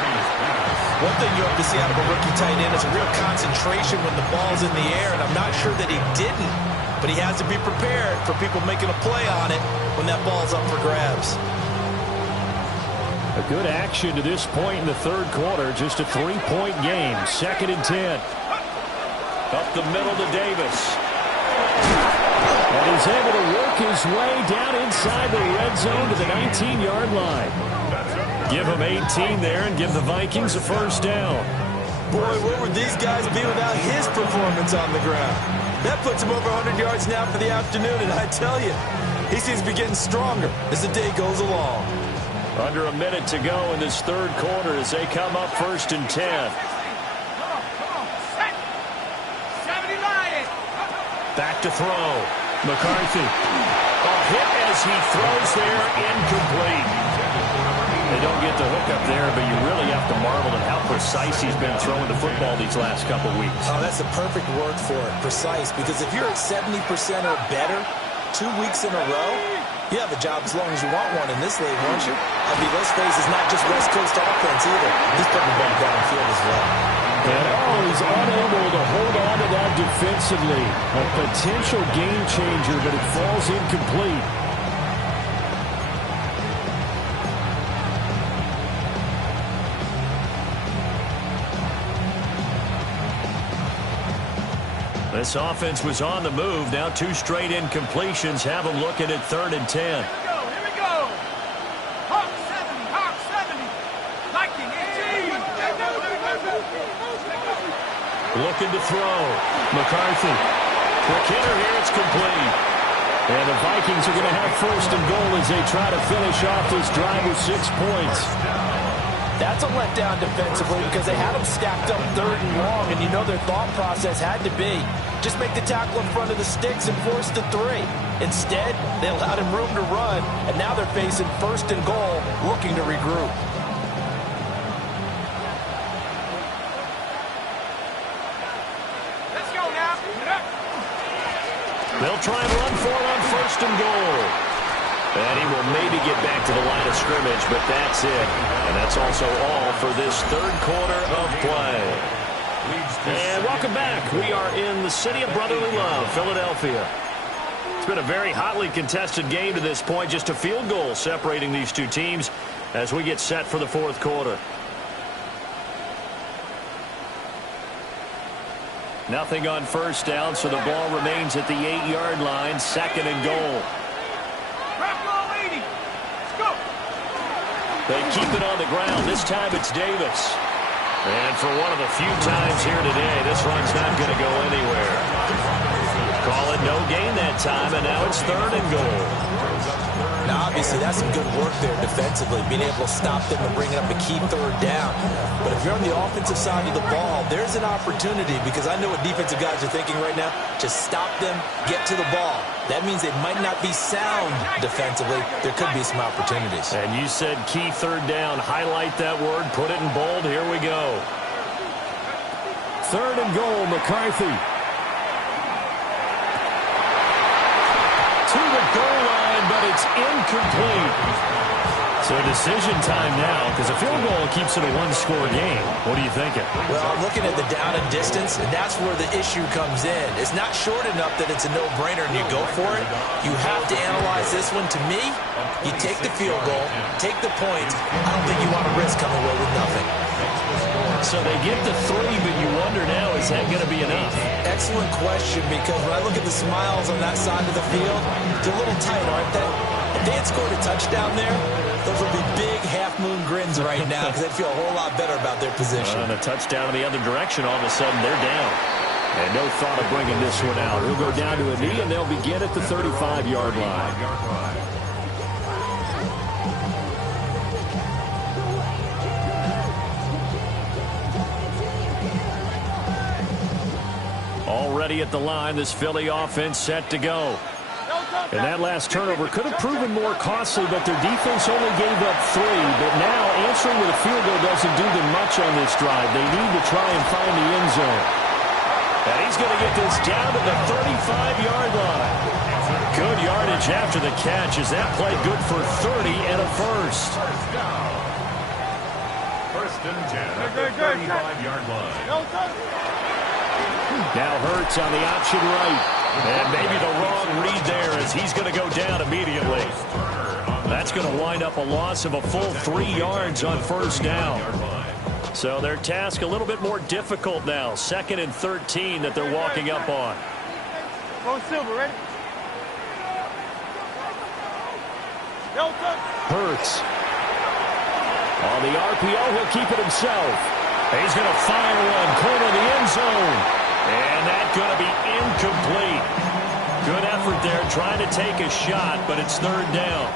One thing you have to see out of a rookie tight end is a real concentration when the ball's in the air, and I'm not sure that he didn't. But he has to be prepared for people making a play on it when that ball's up for grabs. A good action to this point in the 3rd quarter. Just a 3-point game. 2nd and 10. Up the middle to Davis. And he's able to work his way down inside the red zone to the 19-yard line. Give him 18 there and give the Vikings a first down. Boy, where would these guys be without his performance on the ground? That puts him over 100 yards now for the afternoon, and I tell you, he seems to be getting stronger as the day goes along. Under a minute to go in this third quarter as they come up 1st and 10. Back to throw. McCarthy. A hit as he throws there, incomplete. They don't get the hook up there, but you really have to marvel at how precise he's been throwing the football these last couple weeks. Oh, that's the perfect word for it, precise, because if you're at 70% or better 2 weeks in a row, you have a job as long as you want one in this league, won't you? I mean, let's face it, it's not just West Coast offense either. He's putting the ball downfield as well. And he's unable to hold on to that defensively. A potential game changer, but it falls incomplete. This offense was on the move. Now 2 straight incompletions have them looking at 3rd and 10. Here we go. Hawk 70, Hawk 70. Viking 18. Looking to throw. McCarthy. Quick hitter here. It's complete. And the Vikings are going to have 1st and goal as they try to finish off this drive with 6 points. That's a letdown defensively because they had them stacked up 3rd and long, and you know their thought process had to be just make the tackle in front of the sticks and force the 3. Instead, they allowed him room to run, and now they're facing 1st and goal, looking to regroup. Let's go now. They'll try and run for it on 1st and goal. And he will maybe get back to the line of scrimmage, but that's it. And that's also all for this third quarter of play. And welcome back. We are in the city of brotherly love, Philadelphia. It's been a very hotly contested game to this point. Just a field goal separating these two teams as we get set for the fourth quarter. Nothing on 1st down, so the ball remains at the 8-yard line, 2nd and goal. They keep it on the ground. This time it's Davis. And for one of the few times here today, this run's not going to go anywhere. Call it no gain that time, and now it's 3rd and goal. Now, obviously, that's some good work there defensively, being able to stop them and bring up a key 3rd down. But if you're on the offensive side of the ball, there's an opportunity, because I know what defensive guys are thinking right now. Just stop them, get to the ball. That means they might not be sound defensively. There could be some opportunities. And you said key 3rd down. Highlight that word. Put it in bold. Here we go. 3rd and goal, McCarthy. To the goal line, but it's incomplete. So decision time now, because a field goal keeps it a one-score game. What are you thinking? Well, I'm looking at the down and distance, and that's where the issue comes in. It's not short enough that it's a no-brainer and you go for it. You have to analyze this one. To me, you take the field goal, take the points. I don't think you want to risk coming away with nothing. So they get the 3, but you wonder now, is that going to be enough? Excellent question, because when I look at the smiles on that side of the field, they're a little tight, aren't they? If they had scored a touchdown there, those would be big half-moon grins right now because they'd feel a whole lot better about their position. And a touchdown in the other direction, all of a sudden they're down. And no thought of bringing this one out. He'll go down to a knee, and they'll begin at the 35-yard line. Already at the line, this Philly offense set to go. And that last turnover could have proven more costly, but their defense only gave up 3. But now, answering with a field goal doesn't do them much on this drive. They need to try and find the end zone. And he's going to get this down to the 35-yard line. Good yardage after the catch as that play good for 30 and a first. 1st and 10 at the 35-yard line. Now Hurts on the option right. And maybe the wrong read there as he's going to go down immediately. That's going to wind up a loss of a full 3 yards on 1st down. So their task a little bit more difficult now. 2nd and 13 that they're walking up on. Go Silver, ready? Hurts. On the RPO, he'll keep it himself. He's going to fire one, corner the end zone. And that's going to be incomplete. Good effort there trying to take a shot, but it's third down.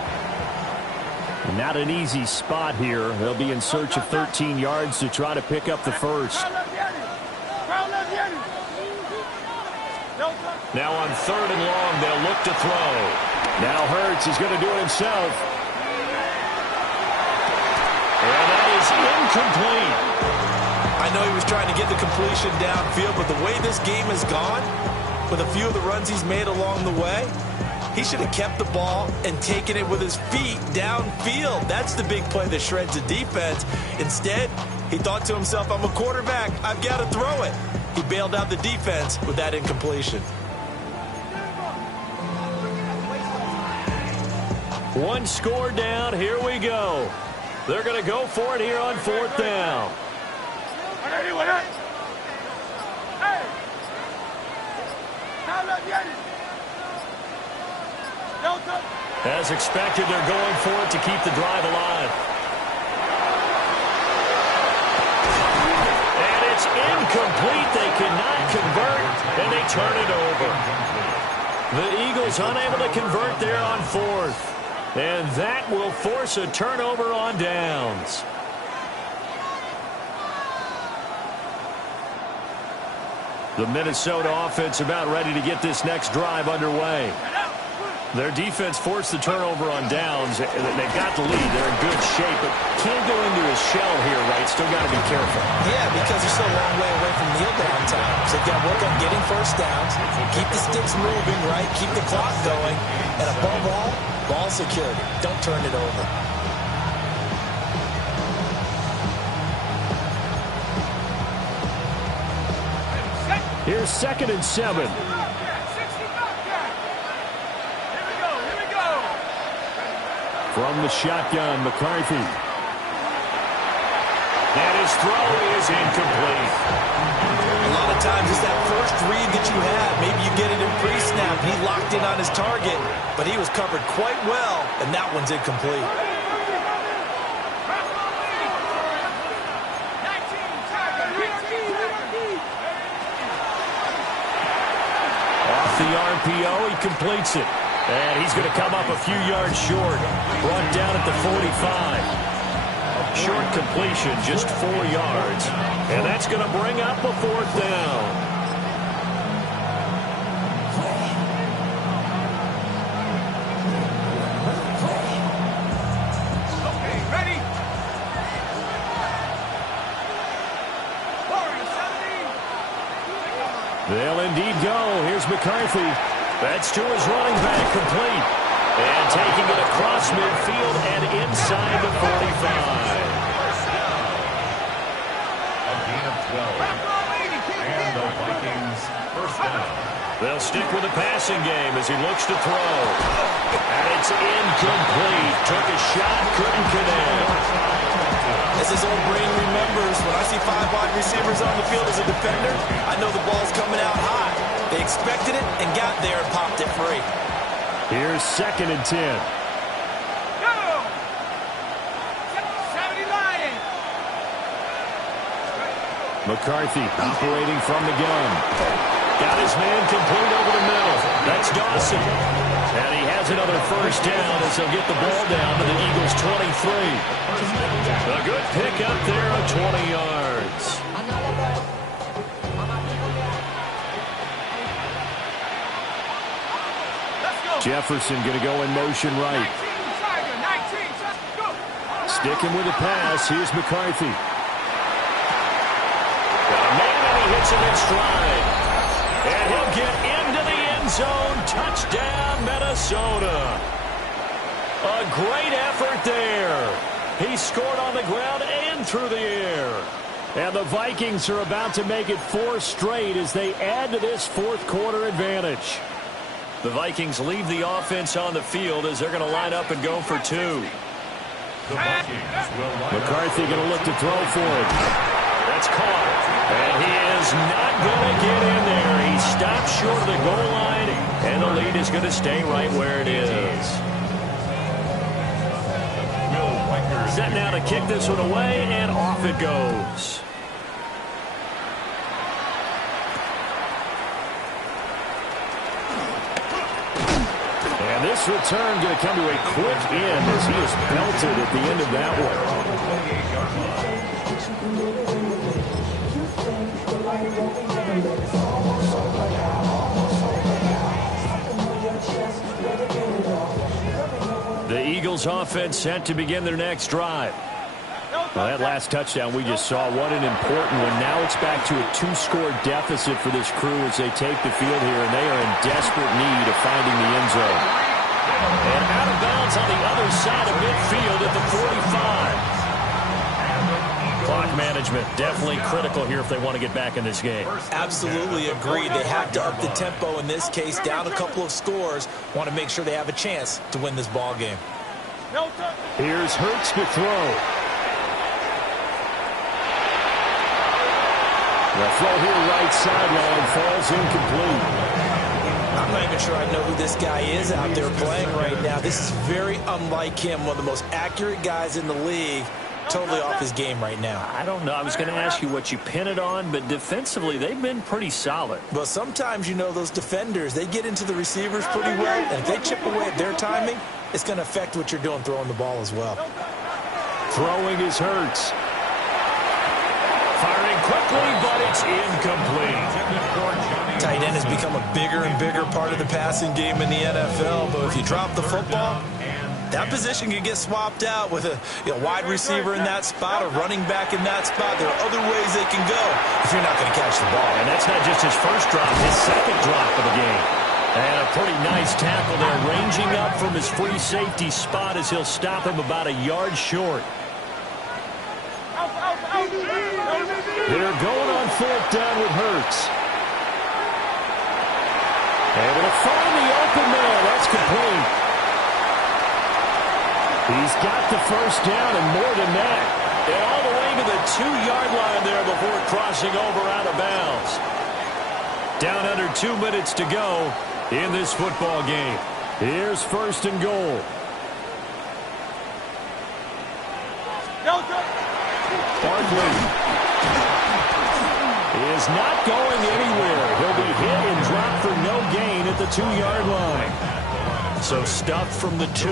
Not an easy spot here. They'll be in search of 13 yards to try to pick up the first. Now on third and long, they'll look to throw. Now Hurts is going to do it himself. And that is incomplete. I know he was trying to get the completion downfield, but the way this game has gone, with a few of the runs he's made along the way, he should have kept the ball and taken it with his feet downfield. That's the big play that shreds the defense. Instead, he thought to himself, I'm a quarterback, I've got to throw it. He bailed out the defense with that incompletion. One score down, here we go. They're going to go for it here on fourth down. As expected, they're going for it to keep the drive alive. And it's incomplete. They cannot convert, and they turn it over. The Eagles unable to convert there on fourth. And that will force a turnover on downs. The Minnesota offense about ready to get this next drive underway. Their defense forced the turnover on downs. They've got the lead. They're in good shape, but can't go into a shell here, right? Still got to be careful. Yeah, because they're still a long way away from kneel down time. So they've got to work on getting first downs, keep the sticks moving, right? Keep the clock going. And above all, ball security. Don't turn it over. Here's 2nd and 7. From the shotgun, McCarthy. And his throw is incomplete. A lot of times it's that first read that you had. Maybe you get it in pre-snap. He locked in on his target, but he was covered quite well, and that one's incomplete. Off the RPO, he completes it. And he's going to come up a few yards short. Brought down at the 45. Short completion, just 4 yards. And that's going to bring up a fourth down. Okay, ready? They'll indeed go. Here's McCarthy. That's to his running back, complete. And taking it across midfield and inside the 45. A gain of 12. And the Vikings first down. They'll stick with the passing game as he looks to throw. And it's incomplete. Took a shot, couldn't connect. As his old brain remembers, when I see 5 wide receivers on the field as a defender, I know the ball's coming out high. They expected it and got there and popped it free. Here's 2nd and 10. Go! 70 Lions! McCarthy operating from the gun. Got his man complete over the middle. That's Dawson. And he has another first down as he'll get the ball down to the Eagles' 23. A good pickup there of 20 yards. Jefferson going to go in motion right. Sticking with the pass. Here's McCarthy. Got a man and he hits him in stride. And he'll get into the end zone. Touchdown, Minnesota. A great effort there. He scored on the ground and through the air. And the Vikings are about to make it 4 straight as they add to this fourth quarter advantage. The Vikings leave the offense on the field as they're going to line up and go for 2. The Vikings will line McCarthy going to look to throw for it. That's caught. And he is not going to get in there. He stops short of the goal line, and the lead is going to stay right where it is. Set now to kick this one away, and off it goes. This return going to come to a quick end as he is belted at the end of that one. The Eagles offense set to begin their next drive. Well, that last touchdown we just saw, what an important one. Now it's back to a 2-score deficit for this crew as they take the field here, and they are in desperate need of finding the end zone. And out of bounds on the other side of midfield at the 45. Clock management definitely critical here if they want to get back in this game. Absolutely agreed. They have to up the tempo in this case, down a couple of scores. Want to make sure they have a chance to win this ball game. Here's Hurts to throw. The throw here right sideline falls incomplete. I'm not even sure I know who this guy is out there playing right now. This is very unlike him, one of the most accurate guys in the league. Totally off his game right now. I don't know. I was going to ask you what you pin it on, but defensively they've been pretty solid. Well, sometimes, you know, those defenders, they get into the receivers pretty well, and if they chip away at their timing, it's going to affect what you're doing throwing the ball as well. Throwing is Hurts. Firing quickly, but it's incomplete. Tight end has become a bigger and bigger part of the passing game in the NFL, but if you drop the football, that position can get swapped out with a wide receiver in that spot, a running back in that spot. There are other ways they can go if you're not going to catch the ball. And that's not just his first drop, his second drop of the game. And a pretty nice tackle there, ranging up from his free safety spot as he'll stop him about a yard short. They're going on fourth down with Hurts. Able to find the open man. That's complete. He's got the first down and more than that. And all the way to the 2-yard line there before crossing over out of bounds. Down under 2 minutes to go in this football game. Here's first and goal. Barkley is not going anywhere. He'll be hit and dropped for no gain at the 2-yard line. So stuffed from the 2,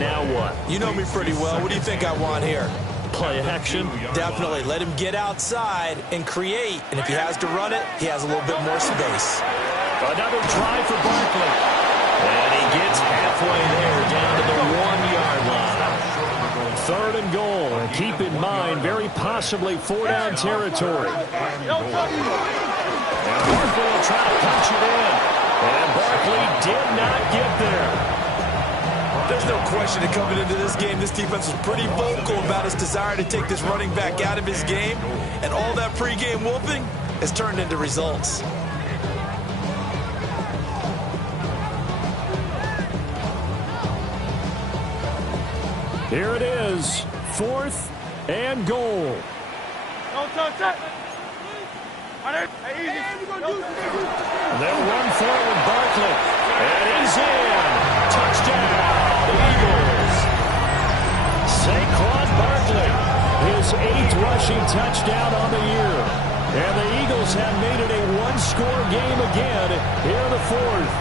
now what? You know me pretty well. What do you think I want here? Play action? Definitely. Let him get outside and create. And if he has to run it, he has a little bit more space. Another try for Barkley. And he gets halfway there, down to the 1-yard line. Third and goal. And keep in mind, very possibly 4-down territory. And Barkley will try to punch it in. And Barkley did not get there. There's no question that coming into this game, this defense was pretty vocal about its desire to take this running back out of his game. And all that pregame wolfing has turned into results. Here it is, fourth and goal. Don't touch that. They'll run forward, Barkley. And he's in. Touchdown, Eagles. Saquon Barkley, his 8th rushing touchdown on the year. And the Eagles have made it a 1-score game again here in the 4th.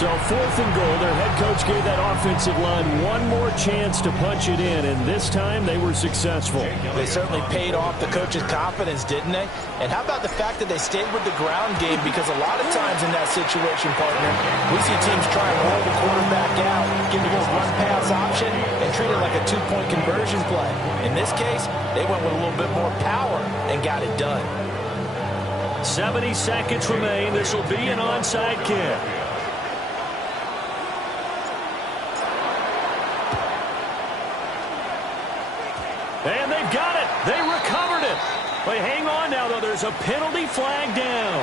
So 4th and goal, their head coach gave that offensive line one more chance to punch it in, and this time they were successful. They certainly paid off the coach's confidence, didn't they? And how about the fact that they stayed with the ground game? Because a lot of times in that situation, partner, we see teams try and roll the quarterback out, give him a run-pass option, and treat it like a 2-point conversion play. In this case, they went with a little bit more power and got it done. 70 seconds remain. This will be an onside kick. And they've got it. They recovered it. But hang on now, though. There's a penalty flag down.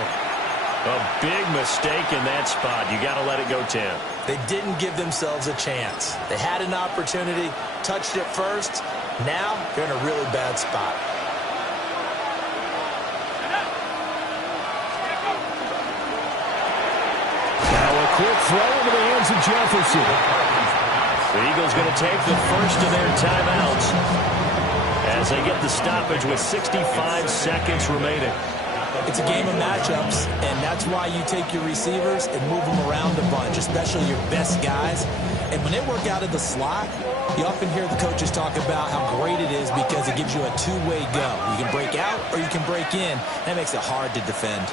A big mistake in that spot. You got to let it go, Tim. They didn't give themselves a chance. They had an opportunity, touched it first. Now they're in a really bad spot. Now a quick throw into the hands of Jefferson. The Eagles going to take the first of their timeouts as they get the stoppage with 65 seconds remaining. It's a game of matchups, and that's why you take your receivers and move them around a bunch, especially your best guys. And when they work out of the slot, you often hear the coaches talk about how great it is because it gives you a two-way go. You can break out or you can break in. That makes it hard to defend.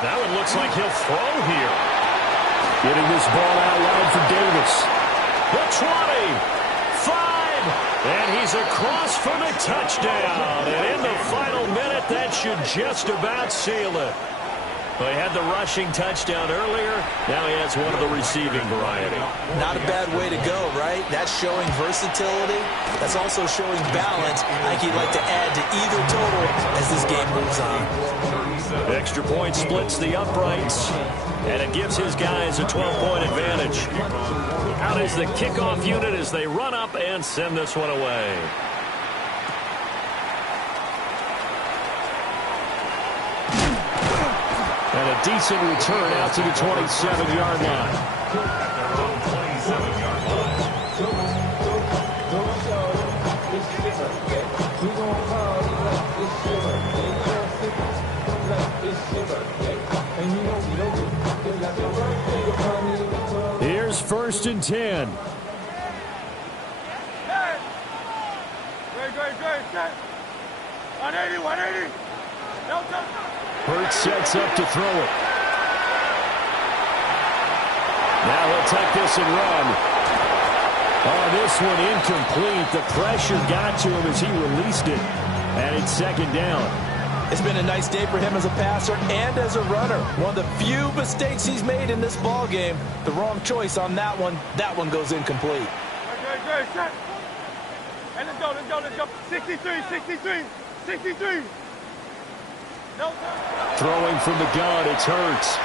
That one looks like he'll throw here. Getting this ball out wide for Davis. The 20, 5, and he's across for the touchdown. And in the final minute, that should just about seal it. Well, he had the rushing touchdown earlier. Now he has one of the receiving variety. Not a bad way to go, right? That's showing versatility. That's also showing balance. I think he'd like to add to either total as this game moves on. Extra point splits the uprights, and it gives his guys a 12-point advantage. Out is the kickoff unit as they run up and send this one away. And a decent return out to the 27-yard line. Here's 1st and 10. Great. 180. No touch. Hurts sets up to throw it. Now he'll take this and run. Oh, this one incomplete. The pressure got to him as he released it. And it's 2nd down. It's been a nice day for him as a passer and as a runner. One of the few mistakes he's made in this ball game. The wrong choice on that one. That one goes incomplete. Great. Set. And let's go. 63. No touch. Throwing from the gun, it's Hurts.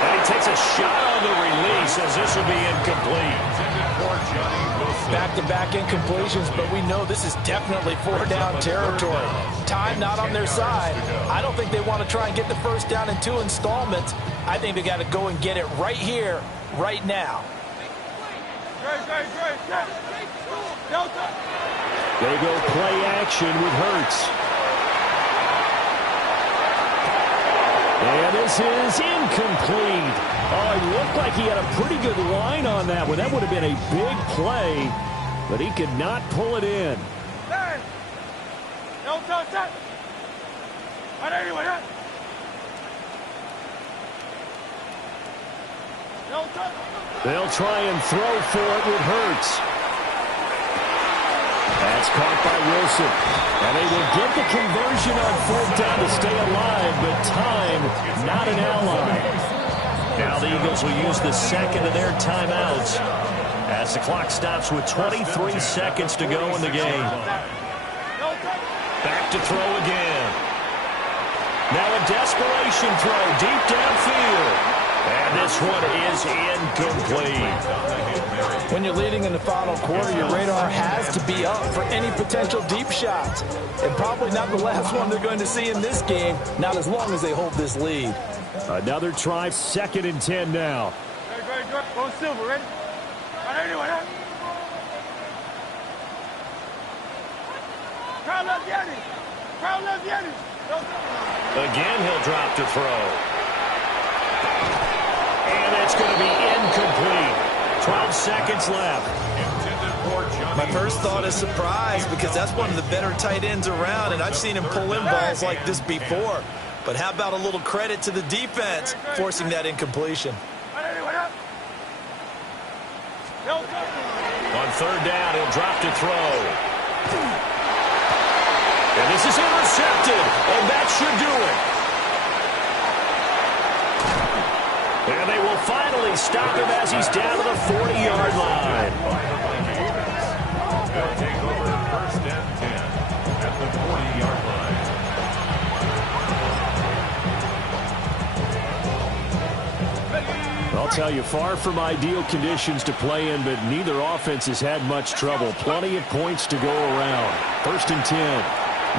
And he takes a shot on the release as this will be incomplete. Back-to-back incompletions, but we know this is definitely 4-down territory. Time not on their side. I don't think they want to try and get the 1st down in 2 installments. I think they got to go and get it right here, right now. Great. Set. No touch. They go play action with Hurts. And this is incomplete. Oh, it looked like he had a pretty good line on that one. That would have been a big play, but he could not pull it in. Hey. No touch. Set. 180. No touch. They'll try and throw for it with Hurts. That's caught by Wilson. And they will get the conversion on 4th down to stay alive, but time, not an ally. Now the Eagles will use the 2nd of their timeouts as the clock stops with 23 seconds to go in the game. Back to throw again. Now a desperation throw deep downfield. And this one is incomplete. When you're leading in the final quarter, your radar has to be up for any potential deep shots. And probably not the last one they're going to see in this game, not as long as they hold this lead. Another try, 2nd and 10 now. Great. Go Silver, ready? 180. Crowd left Yanni. Again, he'll drop to throw. And it's going to be incomplete. 12 seconds left. My first thought is surprise because that's one of the better tight ends around, and I've seen him pull in balls like this before. But how about a little credit to the defense forcing that incompletion? On 3rd down, he'll drop to throw. And this is intercepted, and that should do it. And they will finally stop him as he's down to the 40-yard line. They'll take over 1st and 10 at the 40-yard line. I'll tell you, far from ideal conditions to play in, but neither offense has had much trouble. Plenty of points to go around. 1st and 10.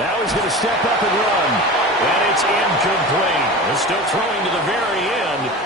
Now he's going to step up and run. And it's incomplete. He's still throwing to the very end.